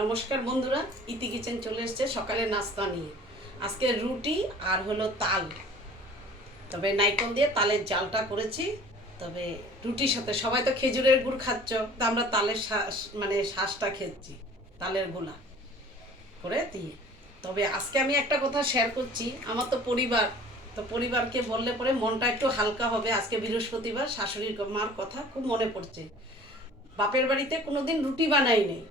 নমস্কার বন্ধুরা, ইতি কিচেন চলে এসেছে সকালে নাস্তা নিয়ে। আজকে রুটি আর হলো তাল, তবে নাইকল দিয়ে তালের জালটা করেছি। তবে রুটির সাথে সবাই তো খেজুরের গুড় খাচ্ছ, তা আমরা তালের শ্বাসটা খেয়েছি, তালের গোলা করে দিয়ে। তবে আজকে আমি একটা কথা শেয়ার করছি, আমার তো পরিবারকে বললে পরে মনটা একটু হালকা হবে। আজকে বৃহস্পতিবার, শাশুড়ির মার কথা খুব মনে পড়ছে। বাপের বাড়িতে কোনোদিন রুটি বানাই নেই,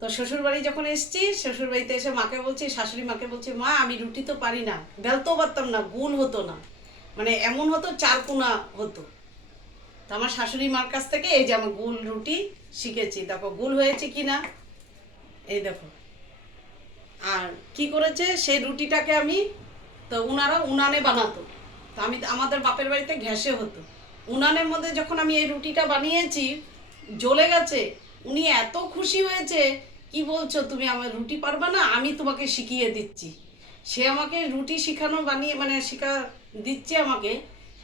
তো শ্বশুর বাড়ি যখন এসছি, শ্বশুর বাড়িতে এসে মাকে বলছি, শাশুড়ি মাকে বলছি, মা আমি রুটি তো পারি না, বেলতেও পারতাম না, গুল হতো না, মানে এমন হতো চারকোনা হতো। তো আমার শাশুড়ি মার কাছ থেকে এই যে আমার গুল রুটি শিখেছি। দেখো গুল হয়েছে কি না, এই দেখো। আর কি করেছে, সেই রুটিটাকে আমি, তো উনারা উনানে বানাতো, তো আমি আমাদের বাপের বাড়িতে ঘ্যাসে হতো। উনানের মধ্যে যখন আমি এই রুটিটা বানিয়েছি, জ্বলে গেছে। উনি এত খুশি হয়েছে, কি বলছো তুমি, আমার রুটি পারবা না, আমি তোমাকে শিখিয়ে দিচ্ছি। সে আমাকে রুটি শিখানো বানিয়ে শিখা দিচ্ছে আমাকে।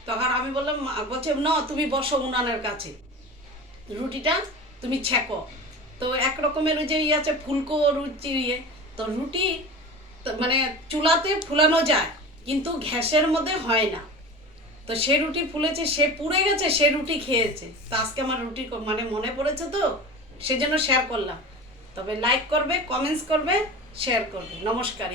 তখন আমি বললাম, বলছে না তুমি বসো উনানের কাছে, রুটিটা তুমি ছেঁকো। তো এক রকমের ওই যে ইয়ে আছে, ফুলকো রুটি ইয়ে। তো রুটি চুলাতে ফুলানো যায়, কিন্তু গ্যাসের মধ্যে হয় না। তো সে রুটি ফুলেছে, সে পুড়ে গেছে, সে রুটি খেয়েছে। তো আজকে আমার রুটি মনে পড়েছে, তো সেজন্য শেয়ার করলাম। তবে লাইক করবে, কমেন্টস করবে, শেয়ার করবে। নমস্কার।